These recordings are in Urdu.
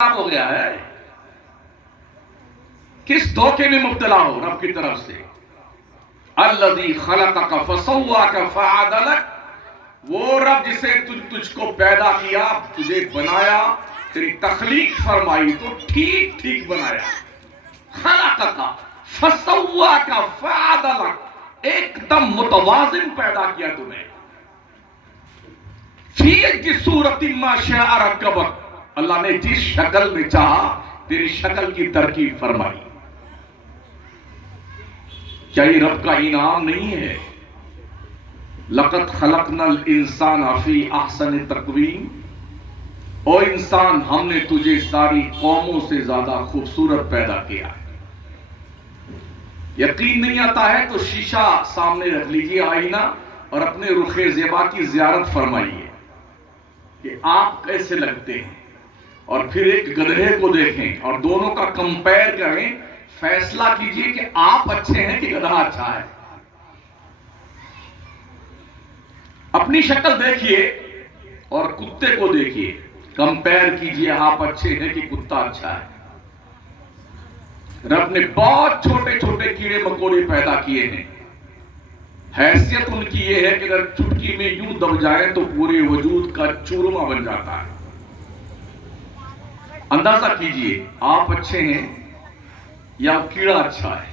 ہو گیا ہے. کس دھوکے میں مبتلا ہو رب کی طرف سے. الذی خلقک فسواک فعدلک، وہ رب جسے تجھ کو پیدا کیا، تجھے بنایا، تیری تخلیق فرمائی تو ٹھیک ٹھیک بنایا. خلقک فسواک فعدلک، ایک دم متوازن پیدا کیا تمہیں. فی ای صورت ما شاء رکبک، اللہ نے جس شکل میں چاہا تیری شکل کی ترکیب فرمائی. کیا یہ رب کا انعام نہیں ہے؟ لقد خلقنا الانسان فی احسن تقویم، او انسان ہم نے تجھے ساری قوموں سے زیادہ خوبصورت پیدا کیا. یقین نہیں آتا ہے تو شیشہ سامنے رکھ لیجئے، آئینہ، اور اپنے رخ زیبا کی زیارت فرمائیے کہ آپ کیسے لگتے ہیں، اور پھر ایک گدھے کو دیکھیں اور دونوں کا کمپیر کریں، فیصلہ کیجئے کہ آپ اچھے ہیں کہ گدھا اچھا ہے. اپنی شکل دیکھیے اور کتے کو دیکھیے، کمپیر کیجئے آپ اچھے ہیں کہ کتا اچھا ہے. رب نے بہت چھوٹے چھوٹے کیڑے مکوڑے پیدا کیے ہیں، حیثیت ان کی یہ ہے کہ اگر چٹکی میں یوں دب جائیں تو پورے وجود کا چورما بن جاتا ہے. اندازہ کیجئے آپ اچھے ہیں یا کیڑا اچھا ہے.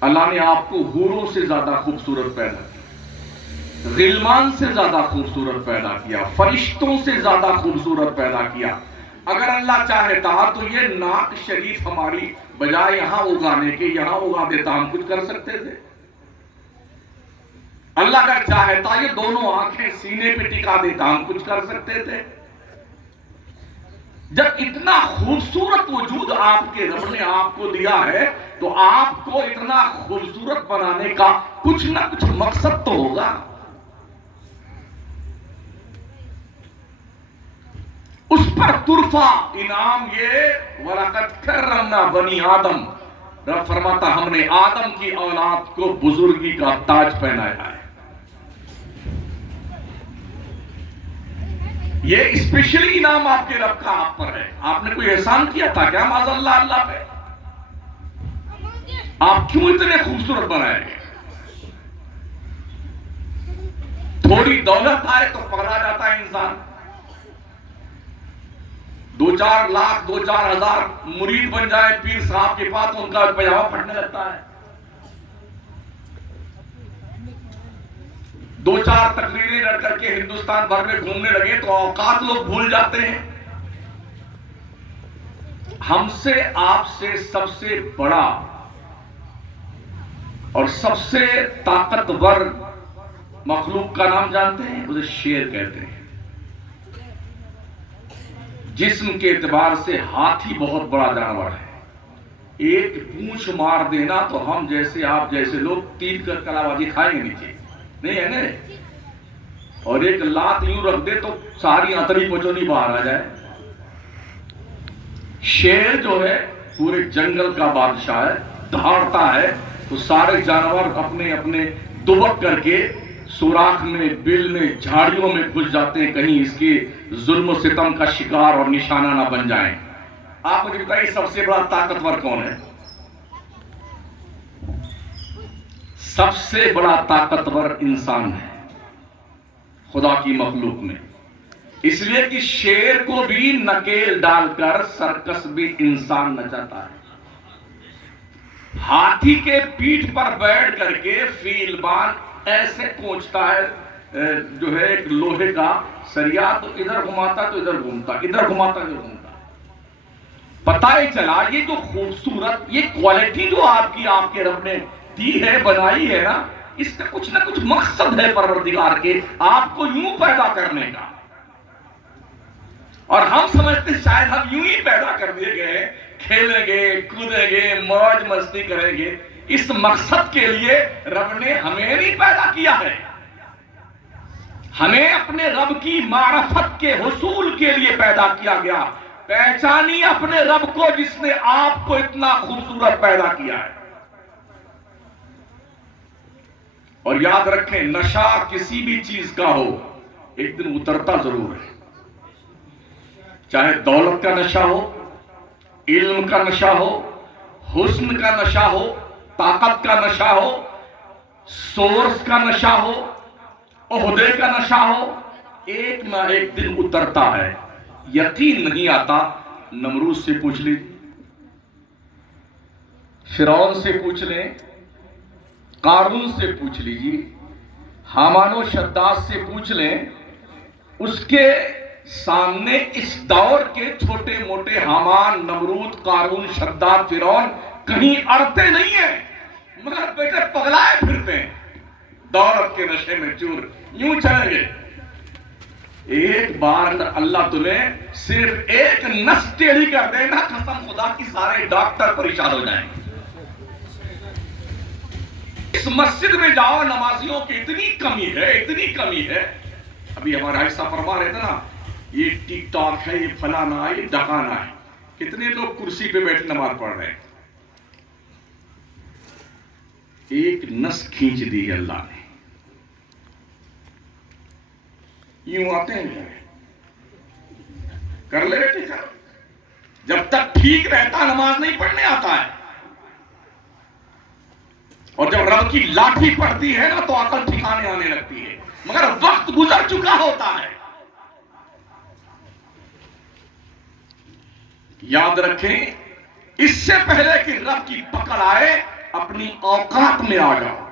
اللہ نے آپ کو حوروں سے زیادہ خوبصورت پیدا کیا، غلمان سے زیادہ خوبصورت پیدا کیا، فرشتوں سے زیادہ خوبصورت پیدا کیا. اگر اللہ چاہتا تو یہ ناک شریف ہماری بجائے یہاں اگانے کے یہاں اگا دیتا، ہم کچھ کر سکتے تھے؟ اللہ اگر چاہتا یہ دونوں آنکھیں سینے پہ ٹکا دیتا، ہم کچھ کر سکتے تھے؟ جب اتنا خوبصورت وجود آپ کے رب نے آپ کو دیا ہے تو آپ کو اتنا خوبصورت بنانے کا کچھ نہ کچھ مقصد تو ہوگا. اس پر ترفع انعام یہ وَلَقَدْ كَرَّمْنَا بَنِي آدم، رب فرماتا ہم نے آدم کی اولاد کو بزرگی کا تاج پہنایا ہے. یہ اسپیشلی انعام آپ کے رب کا آپ پر ہے. آپ نے کوئی احسان کیا تھا کیا معاذ اللہ اللہ پہ؟ آپ کیوں اتنے خوبصورت بنائے گئے؟ تھوڑی دولت آئے تو پکڑا جاتا ہے انسان، 2-4 لاکھ 2-4 ہزار مرید بن جائے پیر صاحب کے پاس، ان کا پیجامہ پھٹنے لگتا ہے. 2-4 تقریریں لڑ کر کے ہندوستان بھر میں گھومنے لگے تو اوقات لوگ بھول جاتے ہیں. ہم سے آپ سے سب سے بڑا اور سب سے طاقتور مخلوق کا نام جانتے ہیں؟ اسے شیر کہتے ہیں. جسم کے اعتبار سے ہاتھی بہت بڑا جانور ہے. ایک پونچھ مار دینا تو ہم جیسے آپ جیسے لوگ 3 کلا بازی کھائیں گے نیچے، نہیں ہے نا؟ اور ایک لات یوں رکھ دے تو ساری اتری پچونی باہر آ جائے. شیر جو ہے پورے جنگل کا بادشاہ ہے، دھاڑتا ہے تو سارے جانور اپنے اپنے دبک کر کے سوراخ میں، بل میں، جھاڑیوں میں گھس جاتے ہیں کہیں اس کے ظلم و ستم کا شکار اور نشانہ نہ بن جائیں. آپ مجھے بتائیے سب سے بڑا طاقتور کون ہے؟ سب سے بڑا طاقتور انسان ہے خدا کی مخلوق میں. اس لیے کہ شیر کو بھی نکیل ڈال کر سرکس بھی انسان نچاتا ہے. ہاتھی کے پیٹھ پر بیٹھ کر کے فیلبان ایسے پہنچتا ہے جو ہے ایک لوہے کا سریا، تو ادھر گھماتا تو ادھر گھومتا، ادھر گھماتا ادھر گھومتا. پتہ ہی چلا یہ جو خوبصورت یہ کوالٹی جو آپ کے رب نے دی ہے، بنائی ہے نا، اس کا کچھ نہ کچھ مقصد ہے پروردگار کے آپ کو یوں پیدا کرنے کا. اور ہم سمجھتے شاید ہم یوں ہی پیدا کر دیے گئے، کھیلیں گے، کودیں گے، موج مستی کریں گے. اس مقصد کے لیے رب نے ہمیں نہیں پیدا کیا ہے. ہمیں اپنے رب کی معرفت کے حصول کے لیے پیدا کیا گیا. پہچانی اپنے رب کو جس نے آپ کو اتنا خوبصورت پیدا کیا ہے. اور یاد رکھیں نشہ کسی بھی چیز کا ہو ایک دن اترتا ضرور ہے. چاہے دولت کا نشہ ہو، علم کا نشہ ہو، حسن کا نشہ ہو، طاقت کا نشہ ہو، سورس کا نشہ ہو، عہدے کا نشہ ہو، ایک نہ ایک دن اترتا ہے. یقین نہیں آتا؟ نمرود سے پوچھ لیجیے، فرعون سے پوچھ لیں، قارون سے پوچھ لیجیے، حامان و شداد سے پوچھ لیں. اس کے سامنے اس دور کے چھوٹے موٹے حامان، نمرود، قارون، شداد، فرعون کہیں اڑتے نہیں ہیں، مگر بیٹے پگلائے پھرتے ہیں، دولت کے نشے میں چور یوں چلیں گے. ایک بار اللہ تمہیں صرف ایک نس ٹیڑھی کر دے نا، قسم خدا کی سارے ڈاکٹر پریشان ہو جائیں. اس مسجد میں جاؤ، نمازیوں کی اتنی کمی ہے، اتنی کمی ہے. ابھی ہمارا حصہ فرما رہے تھے نا، یہ ٹک ٹاک ہے، یہ فلانا ہے، یہ ڈکانا ہے. کتنے لوگ کرسی پہ بیٹھ نماز پڑھ رہے ہیں. ایک نس کھینچ دی اللہ نے. یوں آتے ہیں کر لے بیٹے کر. جب تک ٹھیک رہتا نماز نہیں پڑھنے آتا ہے، اور جب رب کی لاٹھی پڑتی ہے نا تو عقل ٹھکانے آنے لگتی ہے، مگر وقت گزر چکا ہوتا ہے. یاد رکھیں، اس سے پہلے کہ رب کی پکڑ آئے اپنی اوقات میں آ جاؤ.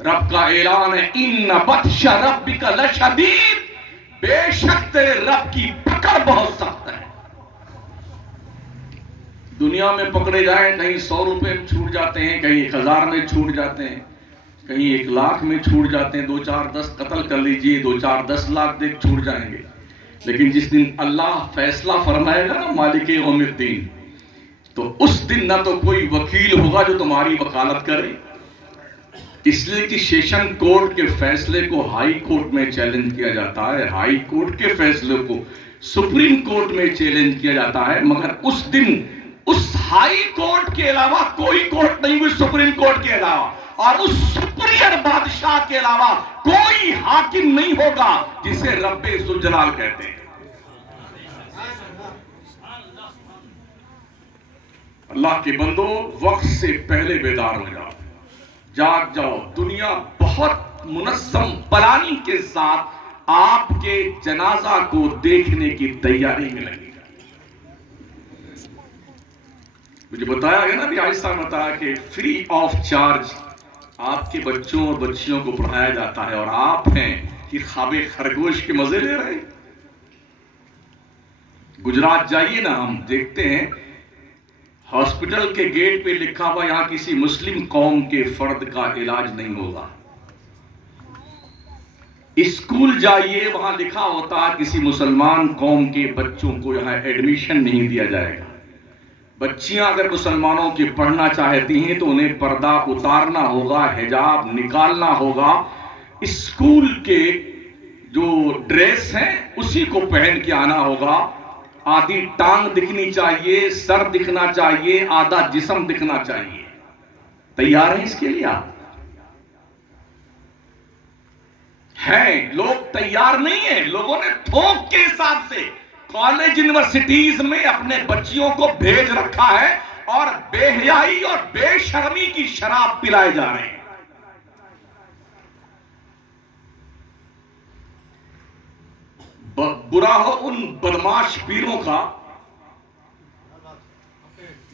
رب کا اعلان ہے، ان بطش ربک لشدید، بے شک تیرے رب کی پکڑ بہت سخت ہے. دنیا میں پکڑے جائیں، کہیں 100 روپے میں چھوٹ جاتے ہیں، کہیں 1000 میں چھوٹ جاتے ہیں، کہیں 1 لاکھ میں چھوٹ جاتے ہیں. 2 4 10 قتل کر لیجئے، 2 4 10 لاکھ دیکھ چھوٹ جائیں گے. لیکن جس دن اللہ فیصلہ فرمائے گا نا، مالک یوم الدین، تو اس دن نہ تو کوئی وکیل ہوگا جو تمہاری وکالت کرے. اس لیے کہ سیشن کورٹ کے فیصلے کو ہائی کورٹ میں چیلنج کیا جاتا ہے، ہائی کورٹ کے فیصلے کو سپریم کورٹ میں چیلنج کیا جاتا ہے. مگر اس دن اس ہائی کورٹ کے علاوہ کوئی کورٹ نہیں ہوئی، سپریم کورٹ کے علاوہ، اور اس سپریئر بادشاہ کے علاوہ کوئی حاکم نہیں ہوگا جسے رب ذوالجلال کہتے ہیں. اللہ کے بندو، وقت سے پہلے بیدار ہو جاؤ، جاگ جاؤ. دنیا بہت منظم پلاننگ کے ساتھ آپ کے جنازہ کو دیکھنے کی تیاری میں لگی. مجھے بتایا گیا نا، بھی آہستہ بتایا کہ فری آف چارج آپ کے بچوں اور بچیوں کو پڑھایا جاتا ہے، اور آپ ہیں کہ خواب خرگوش کے مزے لے رہے ہیں. گجرات جائیے نا، ہم دیکھتے ہیں ہاسپٹل کے گیٹ پہ لکھا ہوا یہاں کسی مسلم قوم کے فرد کا علاج نہیں ہوگا. اسکول جائیے، وہاں لکھا ہوتا کسی مسلمان قوم کے بچوں کو یہاں ایڈمیشن نہیں دیا جائے گا. بچیاں اگر مسلمانوں کی پڑھنا چاہتی ہیں تو انہیں پردہ اتارنا ہوگا، حجاب نکالنا ہوگا، اسکول کے جو ڈریس ہیں اسی کو پہن کے آنا ہوگا. آدھی ٹانگ دکھنی چاہیے، سر دکھنا چاہیے، آدھا جسم دکھنا چاہیے. تیار ہیں اس کے لیے؟ آپ ہیں؟ لوگ تیار نہیں ہیں. لوگوں نے تھوک کے حساب سے کالج یونیورسٹیز میں اپنے بچیوں کو بھیج رکھا ہے، اور بے حیائی اور بے شرمی کی شراب پلائے جا رہے ہیں. برا ہو ان بدماش پیروں کا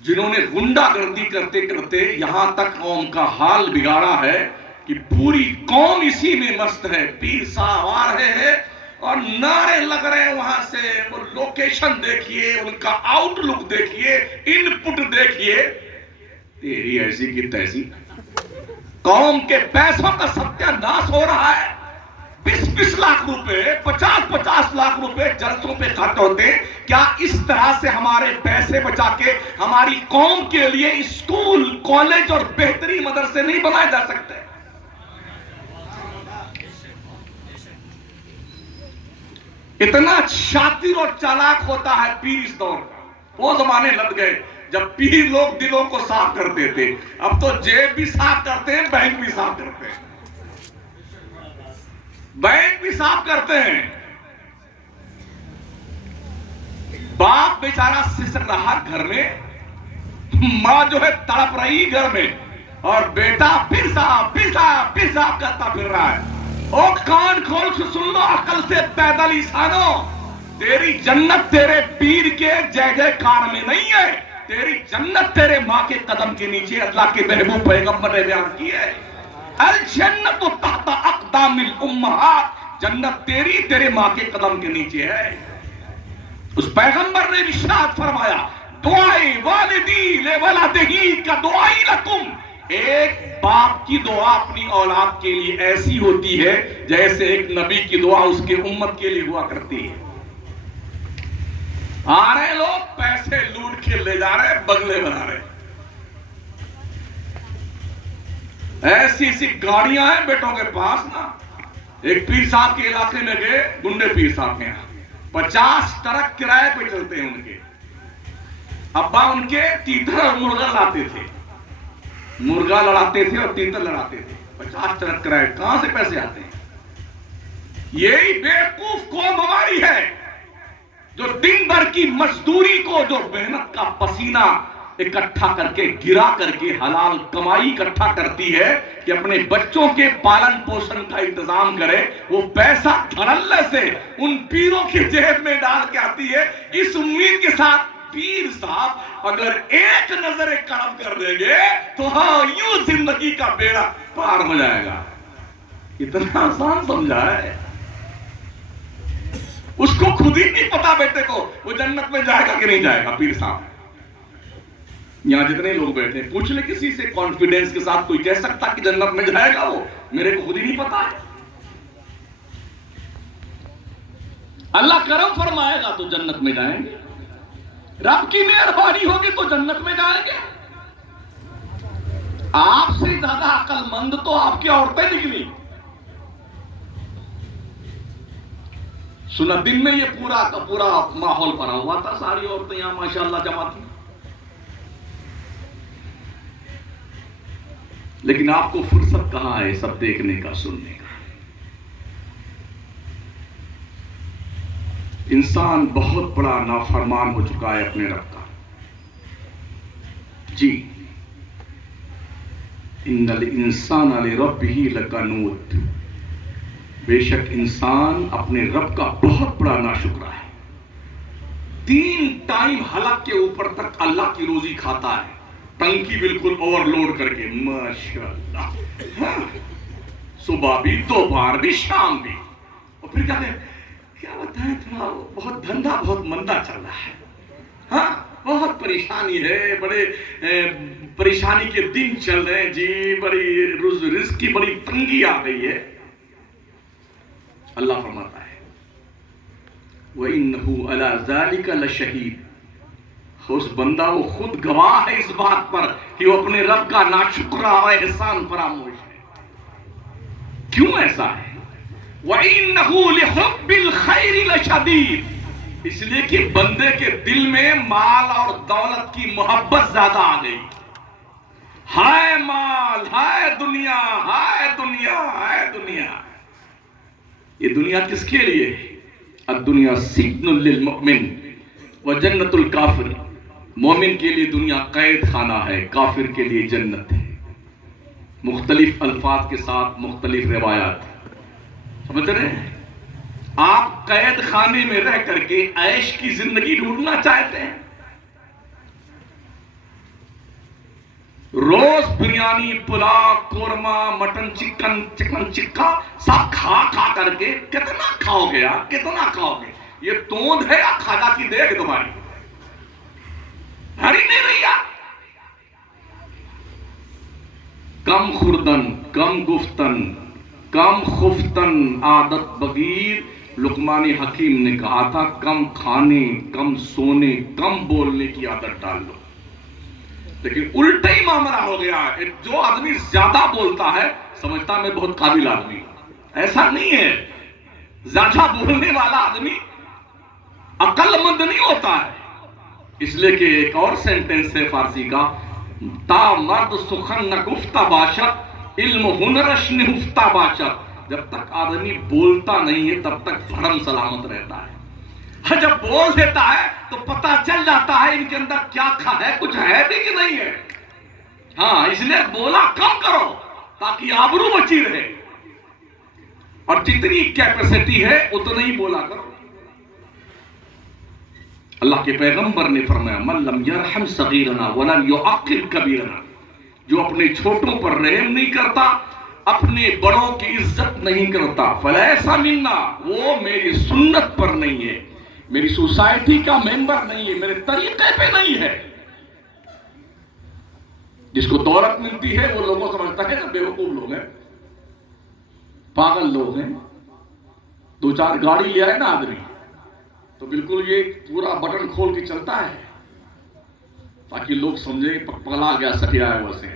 جنہوں نے غنڈہ گردی کرتے کرتے یہاں تک قوم کا حال بگاڑا ہے کہ پوری قوم اسی میں مست ہے. پیر صاحب آ رہے ہیں اور نعرے لگ رہے ہیں وہاں سے. وہ لوکیشن دیکھیے، ان کا آؤٹ لک دیکھیے، ان پٹ دیکھیے. تیری ایسی کی تیسی. قوم کے پیسوں کا ستیہ ناش ہو رہا ہے. 20 لاکھ روپے، 50 لاکھ روپے جلسوں پہ خرچ ہوتے ہیں. کیا اس طرح سے ہمارے پیسے بچا کے ہماری قوم کے لیے اسکول، کالج اور بہترین مدرسے نہیں بنائے جا سکتے؟ اتنا شاطر اور چالاک ہوتا ہے پیر اس دور کا. وہ زمانے لگ گئے جب پیر لوگ دلوں کو صاف کرتے تھے. اب تو جیب بھی صاف کرتے ہیں، بینک بھی صاف کرتے ہیں. بینک بھی صاف کرتے ہیں. باپ بیچارہ سسک رہا گھر میں، ماں جو ہے تڑپ رہی گھر میں، اور بیٹا پیصاف پیصاف پیصاف کرتا پھر رہا ہے۔ او کان کھول کے سن لو، عقل سے پیدل انسانوں، تیری جنت تیرے پیر کے جے جے کار میں نہیں ہے، تیری جنت تیرے ماں کے قدم کے نیچے۔ اللہ کے محبوب پیغمبر نے بیان کی ہے، الجنت تحت اقدام الامہات، جنت تیری تیرے ماں کے قدم کے نیچے ہے۔ اس پیغمبر نے ارشاد فرمایا، دعائے والدی لولدہی کا دعائی لکم، ایک باپ کی دعا اپنی اولاد کے لیے ایسی ہوتی ہے جیسے ایک نبی کی دعا اس کے امت کے لیے ہوا کرتی ہے۔ آ رہے لوگ پیسے لوٹ کے لے جا رہے، بنگلے بنا رہے، ایسی ایسی گاڑیاں ہیں بیٹوں کے پاس نا۔ ایک پیر صاحب کے علاقے میں گئے، گنڈے پیر صاحب کے یہاں 50 ٹرک کرائے پہ چلتے ہیں ان کے، ابا ان کے تیتر اور مرغا لاتے تھے، مرغا لڑاتے تھے اور تیتر لڑاتے تھے، 50 ٹرک کرائے، کہاں سے پیسے آتے ہیں؟ یہی بیوقوف قوم ہماری ہے جو دن بھر کی مزدوری کو، جو محنت کا پسینہ اکٹھا کر کے گرا کر کے حلال کمائی اکٹھا کرتی ہے کہ اپنے بچوں کے پالن پوشن کا انتظام کرے، وہ پیسہ دھڑلے سے ان پیروں کے جیب میں ڈال کے آتی ہے، اس امید کے ساتھ پیر صاحب اگر ایک نظر کرم کر دیں گے تو ہاں یوں زندگی کا بیڑا پار ہو جائے گا۔ اتنا آسان سمجھا ہے، اس کو خود ہی نہیں پتا بیٹے کو وہ جنت میں جائے گا کہ نہیں جائے گا۔ پیر صاحب یہاں جتنے لوگ بیٹھے ہیں، پوچھ لے کسی سے کانفیڈنس کے ساتھ، کوئی کہہ سکتا کہ جنت میں جائے گا؟ وہ میرے کو خود ہی نہیں پتا ہے۔ اللہ کرم فرمائے گا تو جنت میں جائیں گے، رب کی مہربانی ہوگی تو جنت میں جائیں گے۔ آپ سے زیادہ عقل مند تو آپ کی عورتیں نکلی۔ سنا دن میں یہ پورا کا پورا ماحول بھرا ہوا تھا، ساری عورتیں یہاں ماشاءاللہ جمع تھیں، لیکن آپ کو فرصت کہاں ہے سب دیکھنے کا، سننے کا؟ انسان بہت بڑا نافرمان ہو چکا ہے اپنے رب کا۔ جی، ان الانسان لربہ لکنود، بے شک انسان اپنے رب کا بہت بڑا ناشکرا ہے۔ 3 ٹائم حلق کے اوپر تک اللہ کی روزی کھاتا ہے، ٹنکی بالکل اوور لوڈ کر کے، ماشاءاللہ، صبح بھی، دوپہر بھی، شام بھی۔ اور پھر کیا بتائیں، تھوڑا بہت دھندا بہت مندہ چل رہا ہے، ہاں بہت پریشانی ہے، بڑے پریشانی کے دن چل رہے ہیں جی، بڑی رزق کی بڑی تنگی آ گئی ہے۔ اللہ فرماتا ہے وَإِنَّهُ عَلَى ذَلِكَ لَشَهِيدٌ، اس بندہ وہ خود گواہ ہے اس بات پر کہ وہ اپنے رب کا ناشکرا اور احسان فراموش ہے۔ کیوں ایسا ہے؟ وَإِنَّهُ لِحُبِّ الْخَيْرِ لَشَدِيدٌ، اس لیے کہ بندے کے دل میں مال اور دولت کی محبت زیادہ آ گئی۔ ہائے مال، ہائے دنیا، ہائے دنیا، ہائے دنیا۔ یہ دنیا کس کے لیے ہے؟ الدنیا سجن للمؤمن وجنت الکافر، مومن کے لیے دنیا قید خانہ ہے، کافر کے لیے جنت ہے۔ مختلف الفاظ کے ساتھ مختلف روایات، سمجھ رہے ہیں؟ آپ قید خانے میں رہ کر کے عیش کی زندگی ڈھونڈنا چاہتے ہیں؟ روز بریانی، پلاؤ، قورمہ، مٹن، چکن چکا سب کھا کر کے کتنا کھاؤ گے آپ؟ کتنا کھاؤ گے؟ یہ توند ہے یا کھاجا کی دیکھ تمہاری؟ ہری نہیں رہی آپ۔ کم خوردن، کم گفتن، کم خفتن عادت بغیر، لقمان حکیم نے کہا تھا کم کھانے، کم سونے، کم بولنے کی عادت ڈال لو۔ لیکن الٹا ہی معاملہ ہو گیا ہے، جو آدمی زیادہ بولتا ہے سمجھتا میں بہت قابل آدمی ہوں، ایسا نہیں ہے۔ زیادہ بولنے والا آدمی عقل مند نہیں ہوتا ہے، اس لیے کہ ایک اور سینٹنس ہے فارسی کا، تا مرد سخن نہ گفتہ باشد، علم ہنرش نہفتہ باشد، جب تک آدمی بولتا نہیں ہے تب تک بھرم سلامت رہتا ہے۔ جب بول دیتا ہے تو پتہ چل جاتا ہے ان کے اندر کیا ہے، کچھ ہے بھی کہ نہیں ہے. ہاں، اس لیے بولا کم کرو تاکہ آبرو بچی رہے، اور جتنی کیپیسٹی ہے اتنا ہی بولا کرو. اللہ کے پیغمبر نے فرمایا من لم یرحم صغیرنا ولم یعقل کبیرنا، جو اپنے چھوٹوں پر رحم نہیں کرتا، اپنے بڑوں کی عزت نہیں کرتا، فلیس منا، وہ میری سنت پر نہیں ہے، میری سوسائٹی کا ممبر نہیں ہے، میرے طریقے پہ نہیں ہے. جس کو دولت ملتی ہے وہ لوگوں سمجھتا ہے نا بیوقوف لوگ ہیں، پاگل لوگ ہیں. 2-4 گاڑی لے آئے نا آدمی تو بالکل یہ پورا بٹن کھول کے چلتا ہے تاکہ لوگ سمجھے پگلا گیا، سٹیا ہے ویسے.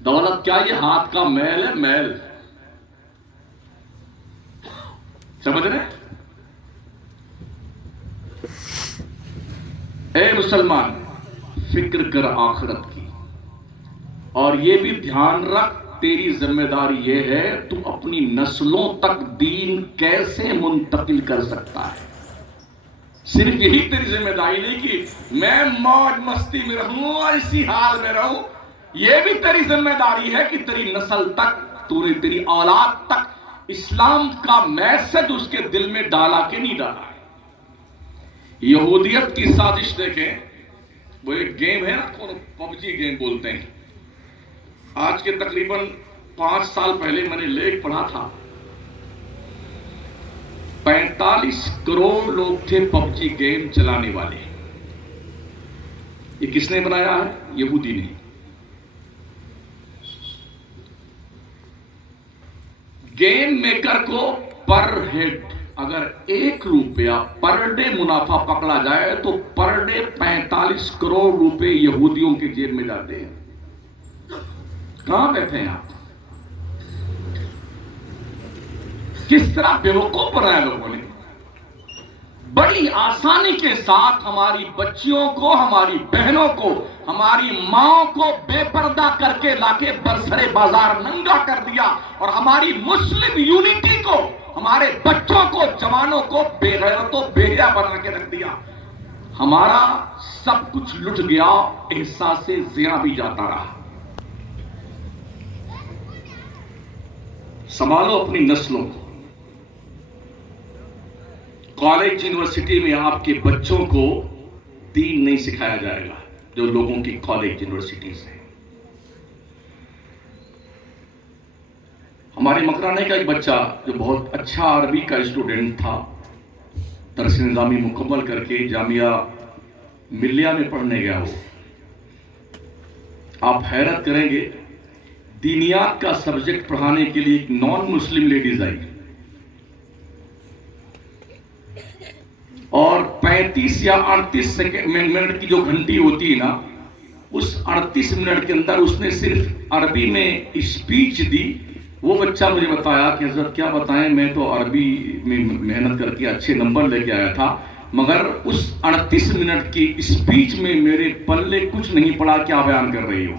دولت کیا، یہ ہاتھ کا میل ہے، میل. سمجھ رہے؟ اے مسلمان، فکر کر آخرت کی، اور یہ بھی دھیان رکھ تیری ذمہ داری یہ ہے تو اپنی نسلوں تک دین کیسے منتقل کر سکتا ہے. صرف یہی تیری ذمہ داری نہیں کہ میں موج مستی میں رہوں اور اسی حال میں رہوں، یہ بھی تیری ذمہ داری ہے کہ تیری نسل تک، تیری اولاد تک اسلام کا میسج اس کے دل میں ڈالا کہ نہیں ڈالا. یہودیت کی سازش دیکھیں، وہ ایک گیم ہے نا، پب جی گیم بولتے ہیں. آج کے تقریباً 5 سال پہلے میں نے لیکھ پڑھا تھا، 45 کروڑ لوگ تھے پب جی گیم چلانے والے. یہ کس نے بنایا ہے؟ یہودی نے. گیم میکر کو پر ہیڈ اگر 1 روپیہ پر ڈے منافع پکڑا جائے تو پر ڈے 45 کروڑ روپے یہودیوں کے جیب میں جاتے ہیں. کہاں بیٹھے ہیں آپ؟ کس طرح بیوقوف بنایا لوگوں نے. بڑی آسانی کے ساتھ ہماری بچیوں کو، ہماری بہنوں کو، ہماری ماں کو بے پردہ کر کے لا کے برسرے بازار ننگا کر دیا، اور ہماری مسلم یونٹی کو، ہمارے بچوں کو، جوانوں کو بے غیرت و بے حیا بنا کے رکھ دیا. ہمارا سب کچھ لٹ گیا، احساس زیاں بھی جاتا رہا. سنبھالو اپنی نسلوں کو. کالج یونیورسٹی میں آپ کے بچوں کو دین نہیں سکھایا جائے گا جو لوگوں کی کالج یونیورسٹیز ہیں. ہمارے مکرانے کا ایک بچہ جو بہت اچھا عربی کا اسٹوڈنٹ تھا، درس نظامی مکمل کر کے جامعہ ملیہ میں پڑھنے گیا. وہ آپ حیرت کریں گے، دینیات کا سبجیکٹ پڑھانے کے لیے ایک نان مسلم لیڈیز آئی اور 35 یا 38 منٹ کی جو گھنٹی ہوتی ہے نا، اس 38 منٹ کے اندر اس نے صرف عربی میں اسپیچ دی. وہ بچہ مجھے بتایا کہ حضرت کیا بتائیں، میں تو عربی میں محنت کر کے اچھے نمبر لے کے آیا تھا، مگر اس 38 منٹ کی اسپیچ میں میرے پلے کچھ نہیں پڑا، کیا بیان کر رہی ہو.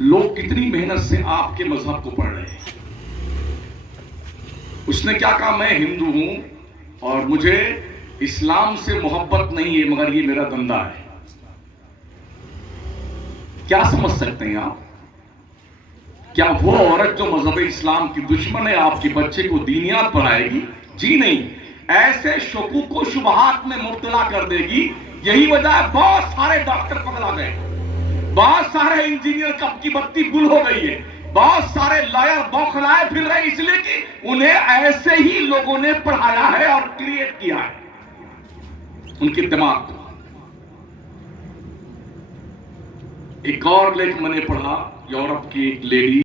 لوگ کتنی محنت سے آپ کے مذہب کو پڑھ رہے ہیں. اس نے کیا کہا، میں ہندو ہوں اور مجھے اسلام سے محبت نہیں ہے، مگر یہ میرا دھندا ہے. کیا سمجھ سکتے ہیں آپ؟ کیا وہ عورت جو مذہب اسلام کی دشمن ہے آپ کے بچے کو دینیات پڑھائے گی؟ جی نہیں. ایسے شکوک و شبہات میں مبتلا کر دے گی. یہی وجہ ہے بہت سارے ڈاکٹر پگلا گئے، بہت سارے انجینئر کب کی بتی گل ہو گئی ہے، بہت سارے لائر بوکھلائے پھر رہے، اس لیے کہ انہیں ایسے ہی لوگوں نے پڑھایا ہے اور کریٹ کیا ہے ان کے دماغ کو. ایک اور لیکھ میں نے پڑھا، یورپ کی ایک لیڈی